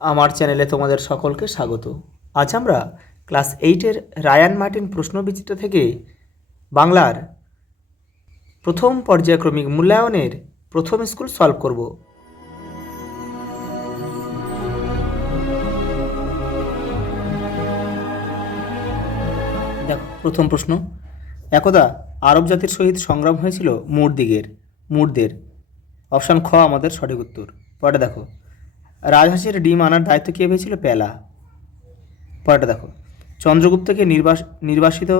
আমার চ্যানেলে তোমাদের সকলকে স্বাগত। আজ আমরা ক্লাস 8-এর রায়ান মার্টিন প্রশ্নবিচিত্র থেকে বাংলার প্রথম পর্যায়ক্রমিক মূল্যায়নের প্রথম স্কুল সলভ করব। দেখো প্রথম প্রশ্ন, একদা আরব জাতির সহিত সংগ্রাম হয়েছিল মুরদের। অপশান খ আমাদের সঠিক উত্তর। পরেটা দেখো, রাজহাঁসের ডিম আনার দায়িত্ব কে পেয়েছিল? প্যালা। পরেটা দেখো, চন্দ্রগুপ্তকে নির্বাসিত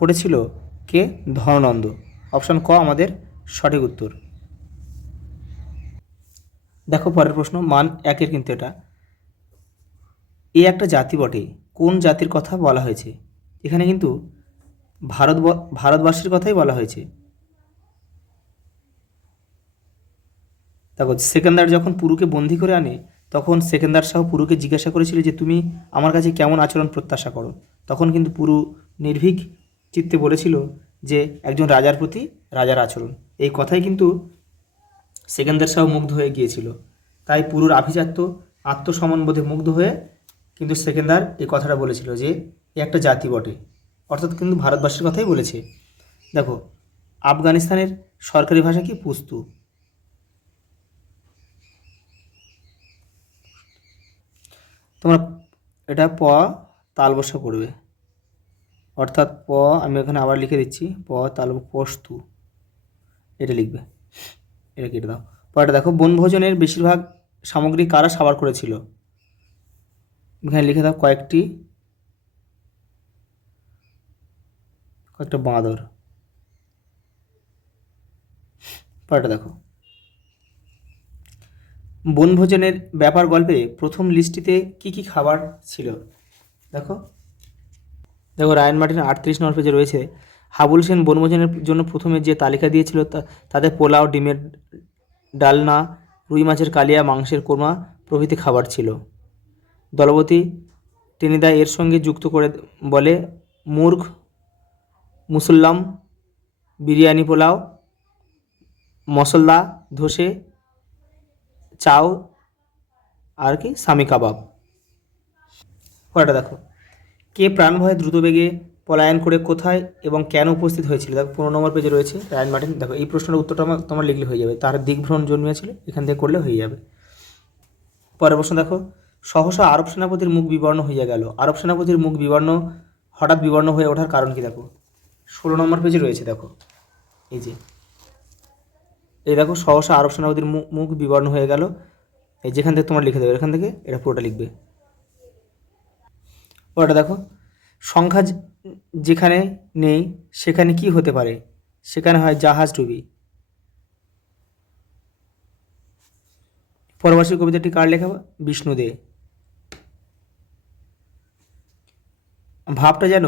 করেছিল কে? ধননন্দ। অপশান ক আমাদের সঠিক উত্তর। দেখো পরের প্রশ্ন, মান 1-এর কিন্তু এটা, এ একটা জাতি বটে, কোন জাতির কথা বলা হয়েছে? এখানে কিন্তু ভারতবাসীর কথাই বলা হয়েছে। দেখো, সেকেন্দার যখন পুরুকে বন্দি করে আনে, তখন সেকেন্দার শাহ পুরুকে জিজ্ঞাসা করেছিল যে তুমি আমার কাছে কেমন আচরণ প্রত্যাশা করো। তখন কিন্তু পুরু নির্ভীক চিত্তে বলেছিল যে একজন রাজার প্রতি রাজার আচরণ। এই কথাই কিন্তু সেকেন্দার শাহ মুগ্ধ হয়ে গিয়েছিল। তাই পুরুর আভিজাত্য আত্মসমনবোধে মুগ্ধ হয়ে কিন্তু সেকেন্দার এই কথাটা বলেছিল যে এ একটা জাতি বটে, অর্থাৎ কিন্তু ভারতবাসীর কথাই বলেছে। দেখো, আফগানিস্তানের সরকারি ভাষা কি? পুস্তু। তোমরা এটা প তালবসা পড়বে, অর্থাৎ প আমি এখানে আবার লিখে দিচ্ছি, প পস্তু এটা লিখবে, এটা কেটে দাও। পরেটা দেখো, বনভোজনের বেশিরভাগ সামগ্রী কারা সাবার করেছিল? এখানে লিখে দাও কয়েকটা বাঁদর। পরেটা দেখো, বনভোজনের ব্যাপার গল্পে প্রথম লিস্টটিতে কি কি খাবার ছিল? দেখো রায়ান মার্টিন 38 নম্বর পেজে রয়েছে, হাবুল সেন বনভোজনের জন্য প্রথমে যে তালিকা দিয়েছিল তাতে পোলাও, ডিমের ডালনা, রুই মাছের কালিয়া, মাংসের কোরমা প্রভৃতি খাবার ছিল। দলবতী টেনিদা এর সঙ্গে যুক্ত করে বলে, মুর্গ, মুসল্লাম, বিরিয়ানি, পোলাও, মশলা, ধোসে, চাও আর কি সামি কাবাব। পরেটা দেখো, কে প্রাণভয়ে দ্রুতবেগে পলায়ন করে কোথায় এবং কেন উপস্থিত হয়েছিল? দেখো 15 নম্বর পেজে রয়েছে রায়ান মার্টিন। দেখো এই প্রশ্নের উত্তরটা তোমার লিখলে হয়ে যাবে, তার দিগ্ভ্রমণ জন্মিয়েছিল, এখান থেকে করলে হয়ে যাবে। পরের প্রশ্ন দেখো, সহসা আরব সেনাপতির মুখ বিবর্ণ হইয়া গেল। আরব সেনাপতির মুখ হঠাৎ বিবর্ণ হয়ে ওঠার কারণ কি? দেখো 16 নম্বর পেজে রয়েছে। দেখো এই দেখো, সহসা আরব সেনাপতির মুখ বিবর্ণ হয়ে গেল, এই যেখান থেকে তোমরা লিখে দেবে, এখান থেকে এটা পুরোটা লিখবে। ওটা দেখো, সংখ্যা যেখানে নেই সেখানে কি হতে পারে? সেখানে হয় জাহাজ ডুবি। পরবাসী কবিতাটি কার লেখা? বিষ্ণু দে। ভাবটা যেন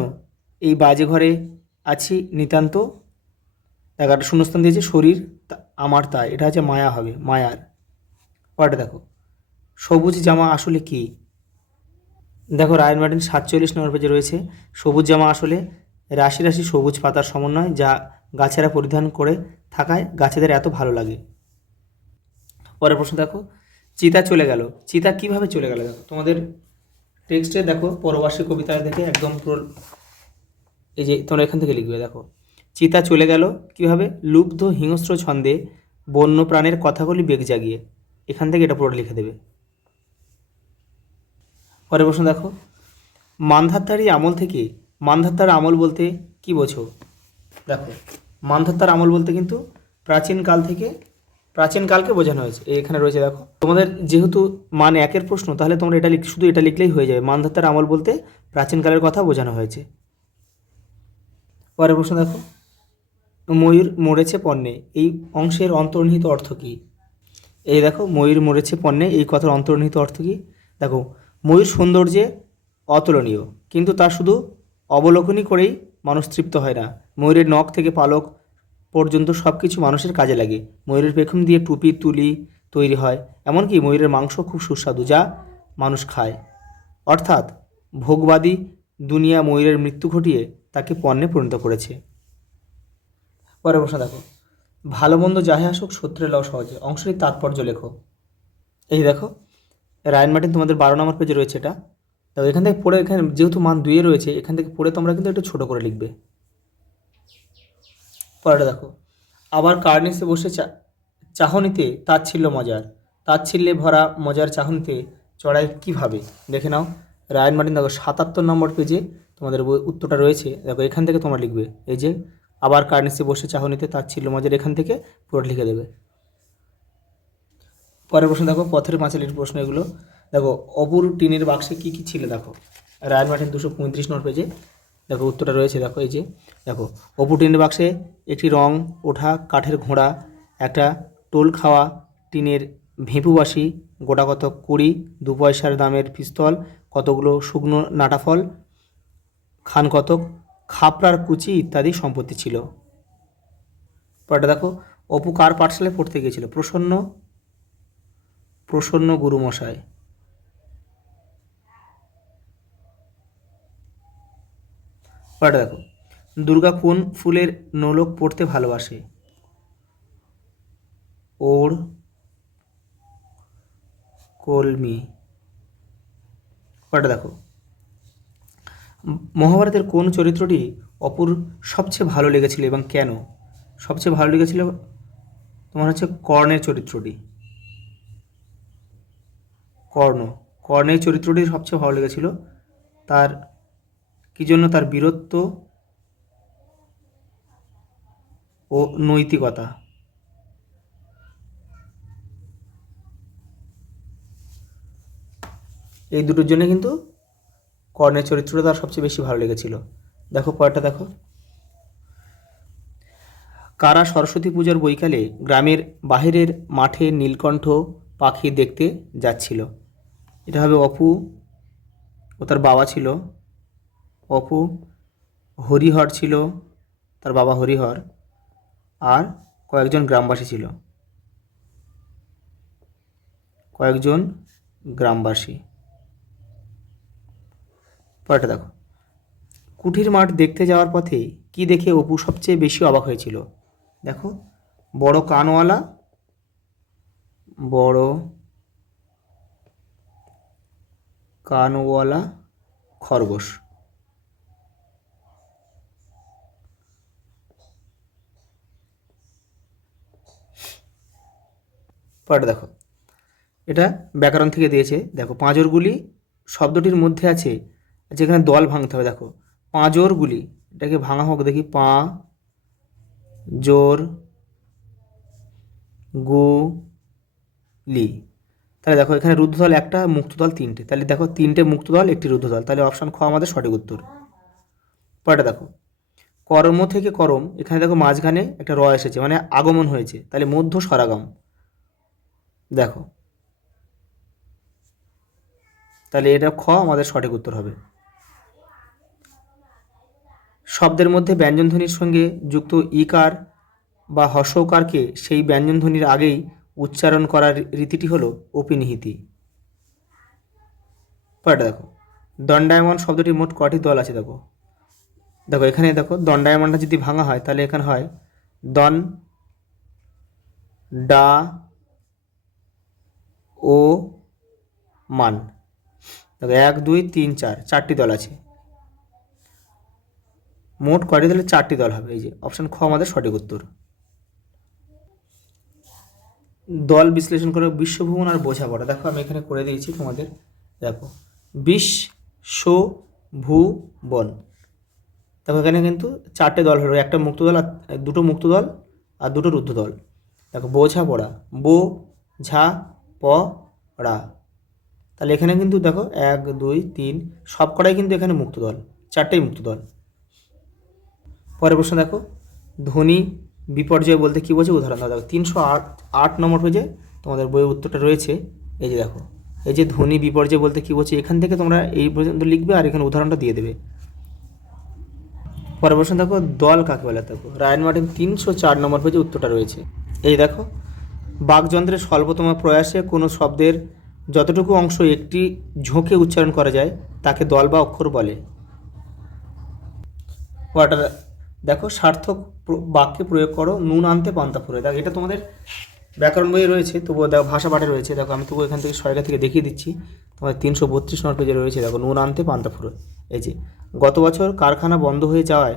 এই বাজে ঘরে আছি নিতান্ত, একটা শূন্যস্থান দিয়েছে, শরীর আমার তাই, এটা হচ্ছে মায়া হবে, মায়ার। পরেটা দেখো, সবুজ জামা আসলে কি? দেখো রায়ান মার্টিন 47 নম্বর পেজে রয়েছে, সবুজ জামা আসলে রাশি রাশি সবুজ পাতার সমন্বয়, যা গাছেরা পরিধান করে থাকায় গাছেদের এত ভালো লাগে। পরের প্রশ্ন দেখো, চিতা চলে গেল। চিতা কিভাবে চলে গেল? দেখো তোমাদের টেক্সটে দেখো, পরবাসী কবিতা দেখে একদম পুরো এই যে তোমরা এখান থেকে লিখবে। দেখো, চিতা চলে গেল কিভাবে? লুব্ধ হিংস্র ছন্দে বন্য প্রাণের কথাগুলি বেগ জাগিয়ে, এখান থেকে এটা পুরোটা লিখে দেবে। পরের প্রশ্ন দেখো, মানধাত্তারই আমল থেকে, মানধাত্তার আমল বলতে কি বোঝো? দেখো, মানধাত্তার আমল বলতে কিন্তু প্রাচীনকালকে বোঝানো হয়েছে, এখানে রয়েছে। দেখো তোমাদের যেহেতু মান 1-এর প্রশ্ন, তাহলে তোমরা এটা শুধু এটা লিখলেই হয়ে যাবে, মানধাত্তার আমল বলতে প্রাচীনকালের কথা বোঝানো হয়েছে। পরের প্রশ্ন দেখো, ময়ূর মরেছে পণ্যে, এই অংশের অন্তর্নিহিত অর্থ কী? এই দেখো, ময়ূর মরেছে পণ্যে, এই কথার অন্তর্নিহিত অর্থ কী? দেখো, ময়ূর সৌন্দর্যে অতুলনীয়, কিন্তু তা শুধু অবলোকনই করেই মানুষ তৃপ্ত হয় না। ময়ূরের নখ থেকে পালক পর্যন্ত সব কিছু মানুষের কাজে লাগে। ময়ূরের পেখম দিয়ে টুপি, তুলি তৈরি হয়, এমনকি ময়ূরের মাংস খুব সুস্বাদু, যা মানুষ খায়। অর্থাৎ ভোগবাদী দুনিয়া ময়ূরের মৃত্যু ঘটিয়ে তাকে পণ্যে পরিণত করেছে। পরের প্রশ্ন দেখো, ভালো মন্দ যাহে আসুক শত্রুর লও সহজে, অংশটির তাৎপর্য লেখো। এই দেখো, রায়ান মার্টিন তোমাদের 12 নম্বর পেজে রয়েছে এটা। দেখো এখান থেকে পড়ে, এখানে যেহেতু মান 2 রয়েছে, এখান থেকে পড়ে তোমরা কিন্তু একটু ছোটো করে লিখবে। পরেটা দেখো, আবার কার্নিসে বসে চাহনিতে তাচ্ছিল্য মজার, তাচ্ছিল্যে ভরা মজার চাহনিতে চড়াই কীভাবে, দেখে নাও। রায়ান মার্টিন দেখো 77 নম্বর পেজে তোমাদের উত্তরটা রয়েছে। দেখো এখান থেকে তোমরা লিখবে, এই যে আবার কার্নিসে বসে চাহনিতে তাচ্ছিল্য মজার, এখান থেকে পুরো লিখে দেবে। পরের প্রশ্ন দেখো, পথের পাঁচালীর প্রশ্ন এগুলো। দেখো অপুর টিনের বাক্সে কী কী ছিল, দেখো রায়ান মার্টিন 235 নম্বর পেজে দেখো উত্তরটা রয়েছে। দেখো এই যে দেখো, অপু টিনের বাক্সে একটি রং ওঠা কাঠের ঘোড়া, একটা টোল খাওয়া টিনের ভেঁপুবাসি, গোটা কত কুড়ি, 2 পয়সার দামের পিস্তল, কতগুলো শুকনো নাটাফল, খান কতক খাপড়ার কুচি ইত্যাদি সম্পত্তি ছিল। পরেটা দেখো, অপু কার পাঠশালায় পড়তে গিয়েছিল, প্রসন্ন গুরুমশাই। পরেটা দেখো, দুর্গা কোন ফুলের নোলক পড়তে ভালোবাসে, ওর কলমি। পরেটা দেখো, মহাভারতের কোন চরিত্রটি অপুর সবচেয়ে ভালো লেগেছিল এবং কেন, সবচেয়ে ভালো লেগেছিল তোমার হচ্ছে কর্ণের চরিত্রটি। কর্ণের চরিত্রটি সবচেয়ে ভালো লেগেছিল, তার কি জন্য, তার বীরত্ব ও নৈতিকতা। এই দুটোর জন্য কিন্তু কর্ণের চরিত্রটা তার সবচেয়ে বেশি ভালো লেগেছিল। দেখো পরেরটা দেখো, কারা সরস্বতী পূজার বৈকালে গ্রামের বাহিরের মাঠে নীলকণ্ঠ পাখি দেখতে যাচ্ছিল, এটা হবে অপু ও তার বাবা ছিল। অপু, হরিহর ছিল, তার বাবা হরিহর, আর কয়েকজন গ্রামবাসী। পরেরটা দেখো, কুঠির মাঠ দেখতে যাওয়ার পথে কি দেখে অপু সবচেয়ে বেশি অবাক হয়েছিল, দেখো বড় কানওয়ালা খরগোশ। পরেরটা দেখো, এটা ব্যাকরণ থেকে দিয়েছে। দেখো পাঁজরগুলি শব্দটির মধ্যে আছে, যেখানে দল ভাঙতে হবে। দেখো পাঁজরগুলি, এটাকে ভাঙা হোক দেখি, জোর গুলি। তাহলে দেখো এখানে রুদ্ধদল একটা, মুক্তদল 3টে, তাহলে দেখো 3টে মুক্তদল, একটি রুদ্ধদল, তাহলে অপশান খ আমাদের সঠিক উত্তর। পরেটা দেখো, কর্ম থেকে করম, এখানে দেখো মাঝখানে একটা র এসেছে, মানে আগমন হয়েছে, তাহলে মধ্য স্বরাগম। দেখো তাহলে এটা খ আমাদের সঠিক উত্তর হবে। শব্দের মধ্যে ব্যঞ্জনধ্বনির সঙ্গে যুক্ত ইকার বা হর্ষকারকে সেই ব্যঞ্জনধ্বনির আগেই উচ্চারণ করার রীতিটি হলো অপিনিহিতি। পরেটা দেখো, দণ্ডায়মান শব্দটির মোট কটি দল আছে, দেখো এখানে দেখো দণ্ডায়মানটা যদি ভাঙা হয় তাহলে এখানে হয় দন ডা ও মান। দেখো 1 2 3 4, 4টি দল আছে, মোট কয়টি দলে 4টি দল হবে, এই যে অপশান খ আমাদের সঠিক উত্তর। দল বিশ্লেষণ করে বিশ্বভ্রমণ আর বোঝাপড়া, দেখো আমি এখানে করে দিয়েছি তোমাদের। দেখো বিশ্বভুবন, দেখো এখানে কিন্তু 4টে দল হলো, একটা মুক্ত দল আর 2টো মুক্ত দল আর 2টো রুদ্ধ দল। দেখো বোঝাপড়া, বোঝাপড়া, তাহলে এখানে কিন্তু দেখো 1 2 3 সব কটাই কিন্তু এখানে মুক্ত দল, 4টেই মুক্ত দল। পরের প্রশ্ন দেখো, ধ্বনি বিপর্যয় বলতে কী বোঝে, উদাহরণ দাও। দেখো 308 নম্বর পেজে তোমাদের বইয়ের উত্তরটা রয়েছে। এই যে দেখো, এই যে ধ্বনি বিপর্যয় বলতে কী বোঝে, এখান থেকে তোমরা এই পর্যন্ত লিখবে আর এখানে উদাহরণটা দিয়ে দেবে। পরের প্রশ্ন দেখো, দল কাকে বলে, দেখো রায়ান মার্টিন 304 নম্বর পেজে উত্তরটা রয়েছে। এই দেখো, বাকযন্ত্রের স্বল্পতম প্রয়াসে কোনো শব্দের যতটুকু অংশ একটি ঝোঁকে উচ্চারণ করা যায় তাকে দল বা অক্ষর বলে। দেখো সার্থক বাক্যে প্রয়োগ করো, নুন আনতে পান্তা ফুরোয়। দেখো এটা তোমাদের ব্যাকরণ বইয়ে রয়েছে, তবুও দেখো ভাষা পাঠে রয়েছে। দেখো আমি তবু এখান থেকে সহায়িকা থেকে দেখিয়ে দিচ্ছি। তোমার 332 নম্বর পেজে রয়েছে, দেখো নুন আনতে পান্তা ফুরোয়। এই যে গত বছর কারখানা বন্ধ হয়ে যাওয়ায়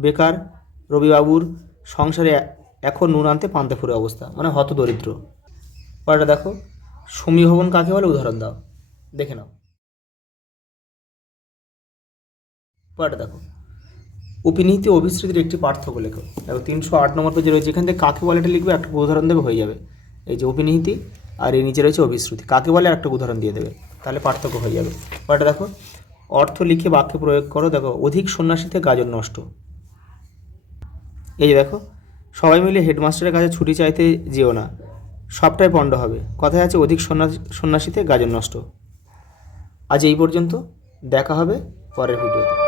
বেকার রবিবাবুর সংসারে এখন নুন আনতে পান্তা ফুরোয় অবস্থা, মানে হতদরিদ্র। পরেরটা দেখো, সমীভবন কাকে বলে, উদাহরণ দাও। দেখে নাও। পরেরটা দেখো, উপনিহিত অভিশ্রুতির একটি পার্থক্য লেখো। দেখো 308 নম্বর পেজে রয়েছে, এখান থেকে কাকে বলে এটা লিখবে, একটা উদাহরণ দেবে, হয়ে যাবে। এই যে উপনিহিতি আর এর নিচে রয়েছে অভিশ্রুতি, কাকে বলে একটা উদাহরণ দিয়ে দেবে, তাহলে পার্থক্য হয়ে যাবে। পরেরটা দেখো, অর্থ লিখে বাক্যে প্রয়োগ করো। দেখো অধিক সন্ন্যাসীতে গাজন নষ্ট। এই যে দেখো, সবাই মিলে হেডমাস্টারের কাছে ছুটি চাইতে যেও না, সবটাই পণ্ড হবে। কথায় আছে অধিক সন্ন্যাসীতে গাজন নষ্ট। আজ এই পর্যন্ত, দেখা হবে পরের ভিডিওতে।